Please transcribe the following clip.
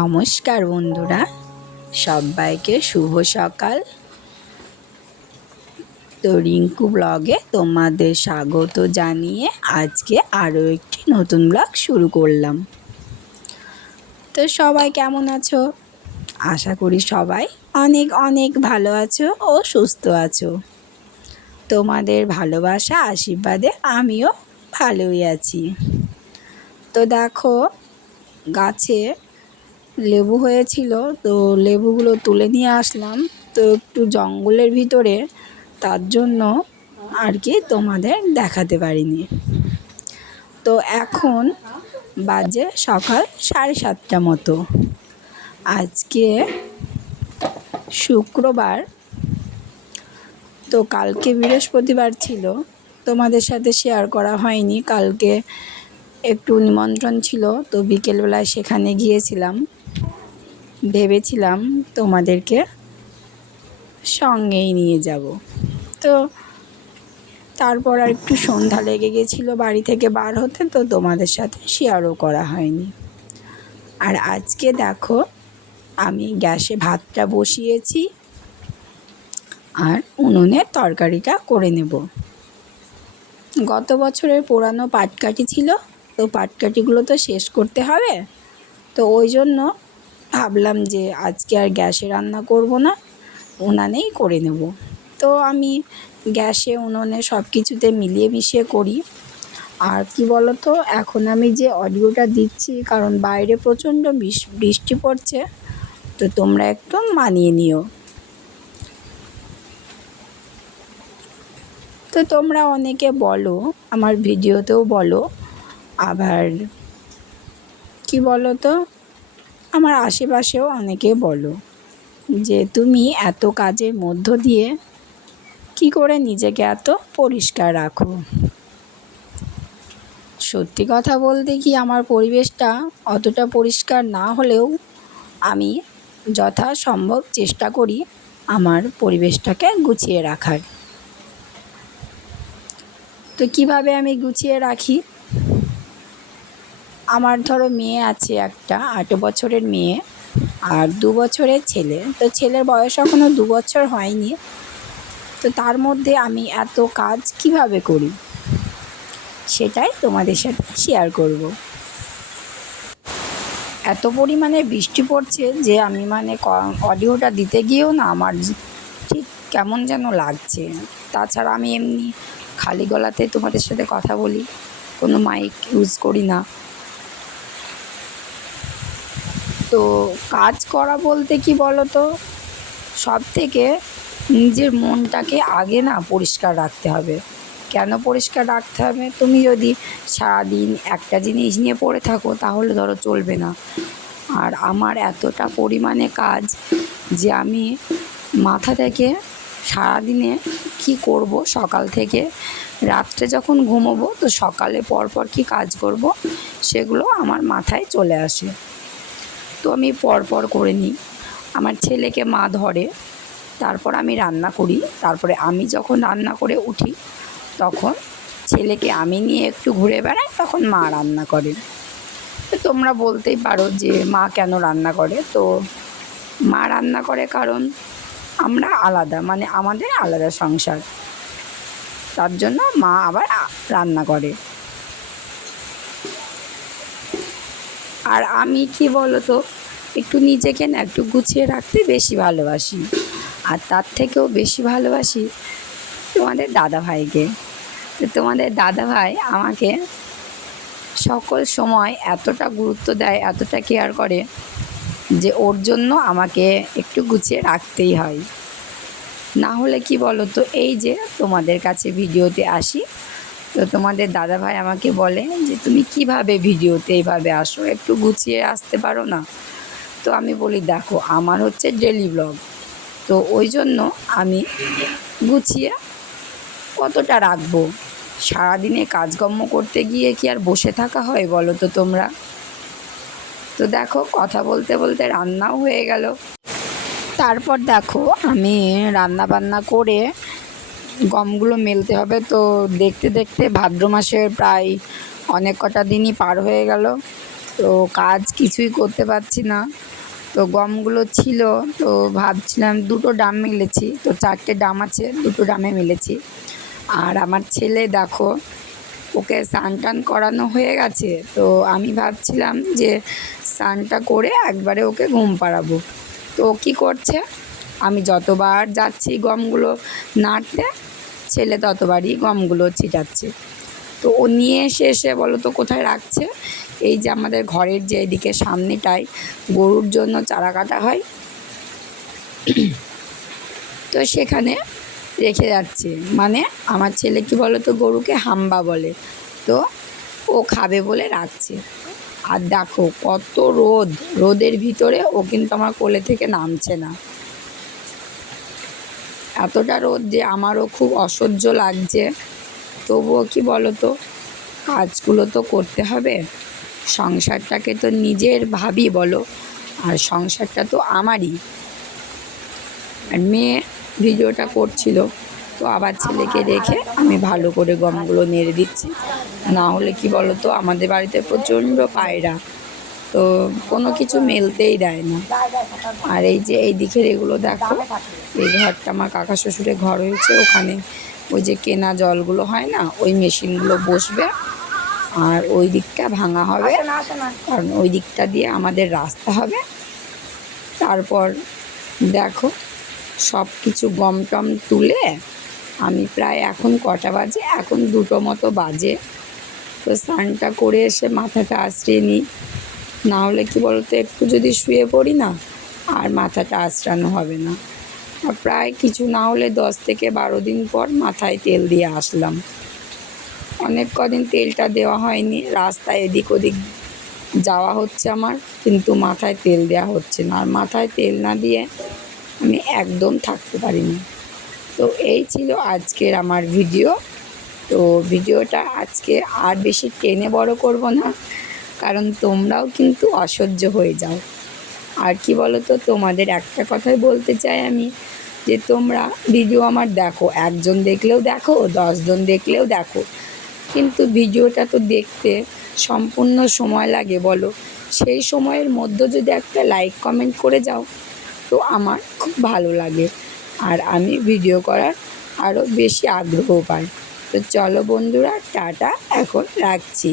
নমস্কার বন্ধুরা, সবাইকে শুভ সকাল। তো রিঙ্কু ব্লগে তোমাদের স্বাগত জানিয়ে আজকে আরও একটি নতুন ব্লগ শুরু করলাম। তো সবাই কেমন আছো? আশা করি সবাই অনেক অনেক ভালো আছো ও সুস্থ আছো। তোমাদের ভালোবাসা আশীর্বাদে আমিও ভালোই আছি। তো দেখো, গাছে লেবু হয়েছিল, তো লেবুগুলো তুলে নিয়ে আসলাম। তো একটু জঙ্গলের ভিতরে, তার জন্য আর কি তোমাদের দেখাতে পারিনি। তো এখন বাজে সকাল 7:30 মতো। আজকে শুক্রবার, তো কালকে বৃহস্পতিবার ছিল, তোমাদের সাথে শেয়ার করা হয়নি। কালকে একটু নিমন্ত্রণ ছিল, তো বিকেলবেলায় সেখানে গিয়েছিলাম। ভেবেছিলাম তোমাদেরকে সঙ্গেই নিয়ে যাব। তো তারপর আর একটু সন্ধ্যা লেগে গেছিলো বাড়ি থেকে বার হতে, তো তোমাদের সাথে শেয়ারও করা হয়নি। আর আজকে দেখো, আমি গ্যাসে ভাতটা বসিয়েছি আর উনুনে তরকারিটা করে নেব। গত বছরের পুরানো পাটকাঠি ছিল, তো পাটকাঠিগুলো তো শেষ করতে হবে। তো ওই জন্য ভাবলাম যে আজকে আর গ্যাসে রান্না করব না, উনানেই করে নেব। তো আমি গ্যাসে উনুনে সব কিছুতে মিলিয়ে মিশিয়ে করি। আর কি বলো তো, এখন আমি যে অডিওটা দিচ্ছি, কারণ বাইরে প্রচণ্ড বৃষ্টি পড়ছে, তো তোমরা একটু মানিয়ে নিও। তো তোমরা অনেকে বলো, আমার ভিডিওতেও বলো, আবার কি বলো তো, আমার আশেপাশেও অনেকে বলো যে তুমি এত কাজের মধ্য দিয়ে কি করে নিজেকে এত পরিষ্কার রাখো। সত্যি কথা বলতে কি, আমার পরিবেশটা অতটা পরিষ্কার না হলেও আমি যথাসম্ভব চেষ্টা করি আমার পরিবেশটাকে গুছিয়ে রাখার। তো কিভাবে আমি গুছিয়ে রাখি, আমার ধরো মেয়ে আছে একটা ৮ বছরের মেয়ে আর ২ বছরের ছেলে। তো ছেলের বয়স এখনও ২ বছর হয়নি। তো তার মধ্যে আমি এত কাজ কিভাবে করি সেটাই তোমাদের সাথে শেয়ার করব। এত পরিমাণে বৃষ্টি পড়ছে যে আমি অডিওটা দিতে গিয়েও না আমার ঠিক কেমন যেন লাগছে। তাছাড়া আমি এমনি খালি গলাতে তোমাদের সাথে কথা বলি, কোনো মাইক ইউজ করি না। তো কাজ করা বলতে কি বলো তো, সব থেকে নিজের মনটাকে আগে না পরিষ্কার রাখতে হবে। কেন পরিষ্কার রাখতে হবে? তুমি যদি সারাদিন একটা জিনিস নিয়ে পড়ে থাকো তাহলে ধরো চলবে না। আর আমার এতটা পরিমাণে কাজ যে আমি মাথা থেকে সারাদিনে কি করব, সকাল থেকে রাত্রে যখন ঘুমোবো তো সকালে পরপর কি কাজ করব সেগুলো আমার মাথায় চলে আসে। তো আমি পরপর করে নিই। আমার ছেলেকে মা ধরে, তারপর আমি রান্না করি। তারপরে আমি যখন রান্না করে উঠি তখন ছেলেকে আমি নিয়ে একটু ঘুরে বেড়াই, তখন মা রান্না করে। তো তোমরা বলতেই পারো যে মা কেন রান্না করে। তো মা রান্না করে কারণ আমরা আলাদা, আমাদের আলাদা সংসার, তার জন্য মা আবার রান্না করে। আর আমি কি বলো তো, একটু নিজেকে না একটু গুছিয়ে রাখতে বেশি ভালোবাসি। আর তার থেকেও বেশি ভালোবাসি তোমাদের দাদাভাইকে। তো তোমাদের দাদাভাই আমাকে সকল সময় এতটা গুরুত্ব দেয়, এতটা কেয়ার করে যে ওর জন্য আমাকে একটু গুছিয়ে রাখতেই হয়। না হলে কি বলো তো, এই যে তোমাদের কাছে ভিডিওতে আসি, তো তোমাদের দাদাভাই আমাকে বলে যে তুমি কিভাবে ভিডিওতে এইভাবে আসো, একটু গুছিয়ে আসতে পারো না? তো আমি বলি দেখো আমার হচ্ছে ডেলি ব্লগ, তো ওই জন্য আমি গুছিয়ে কতটা রাখবো। সারাদিনে কাজকর্ম করতে গিয়ে কি আর বসে থাকা হয় বলো তো তোমরা? তো দেখো কথা বলতে বলতে রান্নাও হয়ে গেল। তারপর দেখো আমি রান্না বান্না করে গমগুলো মেলতে হবে। তো দেখতে দেখতে ভাদ্র মাসের প্রায় অনেক কটা দিনই পার হয়ে গেল। তো কাজ কিছুই করতে পারছি না। তো গমগুলো ছিল, তো ভাবছিলাম 2টো ড্রাম মেলেছি, তো 4টে ড্রাম আছে, 2টো ড্রামে মেলেছি। আর আমার ছেলে দেখো, ওকে স্নান টান করানো হয়ে গেছে। তো আমি ভাবছিলাম যে স্নানটা করে একবারে ওকে ঘুম পাড়াবো। তো ও কী করছে, আমি যতবার যাচ্ছি গমগুলো নাড়তে, ছেলে ততবারই গমগুলো ছিটাচ্ছে। তো ও নিয়ে এসে বলো তো কোথায় রাখছে, এই যে আমাদের ঘরের যে এদিকে সামনেটায় গরুর জন্য চারা কাটা হয়, তো সেখানে রেখে যাচ্ছে। আমার ছেলে কি বলো তো, গরুকে হাম্বা বলে, তো ও খাবে বলে রাখছে। আর দেখো কত রোদ, রোদের ভিতরে ও কিন্তু আমার কোলে থেকে নামছে না। এতটা রোদ যে আমারও খুব অসহ্য লাগছে। তবুও কি বলো তো, কাজগুলো তো করতে হবে, সংসারটাকে তো নিজের ভাবি বলো, আর সংসারটা তো আমারই। আর মেয়ে ভিডিওটা করছিল, তো আবার ছেলেকে রেখে আমি ভালো করে গমগুলো নেড়ে দিচ্ছি। না হলে কি বলো তো, আমাদের বাড়িতে প্রচণ্ড পায়রা, তো কোনো কিছু মেলতেই দেয় না। আর এই যে এই দিকের এগুলো দেখো, এই ঘরটা আমার কাকা শ্বশুরের ঘর হয়েছে, ওখানে ওই যে কেনা জলগুলো হয় না, ওই মেশিনগুলো বসবে। আর ওই দিকটা ভাঙা হবে, কারণ ওই দিকটা দিয়ে আমাদের রাস্তা হবে। তারপর দেখো সব কিছু গম টম তুলে আমি প্রায়, এখন কটা বাজে, এখন 2টো মতো বাজে। তো স্নানটা করে এসে মাথাটা আঁচড়িয়ে নিই। না হলে কি বলতো, একটু যদি শুয়ে পড়ি না আর মাথাটা আঁচড়ানো হবে না। আর প্রায় কিছু না হলে 10 থেকে 12 দিন পর মাথায় তেল দিয়ে আসলাম। অনেক কদিন তেলটা দেওয়া হয়নি, রাস্তায় এদিক ওদিক যাওয়া হচ্ছে আমার, কিন্তু মাথায় তেল দেওয়া হচ্ছে না। আর মাথায় তেল না দিয়ে আমি একদম থাকতে পারিনি। তো এই ছিল আজকের আমার ভিডিও। তো ভিডিওটা আজকে আর বেশি টেনে বড় করব না, কারণ তোমরাও কিন্তু অসহ্য হয়ে যাও। আর কি বলো তো, তোমাদের একটা কথাই বলতে চাই আমি, যে তোমরা ভিডিও আমার দেখো, একজন দেখলেও দেখো, 10জন দেখলেও দেখো, কিন্তু ভিডিওটা তো দেখতে সম্পূর্ণ সময় লাগে বলো। সেই সময়ের মধ্যে যদি একটা লাইক কমেন্ট করে যাও তো আমার খুব ভালো লাগে, আর আমি ভিডিও করার আরও বেশি আগ্রহ পাই। তো চলো বন্ধুরা, টাটা, এখন রাখছি।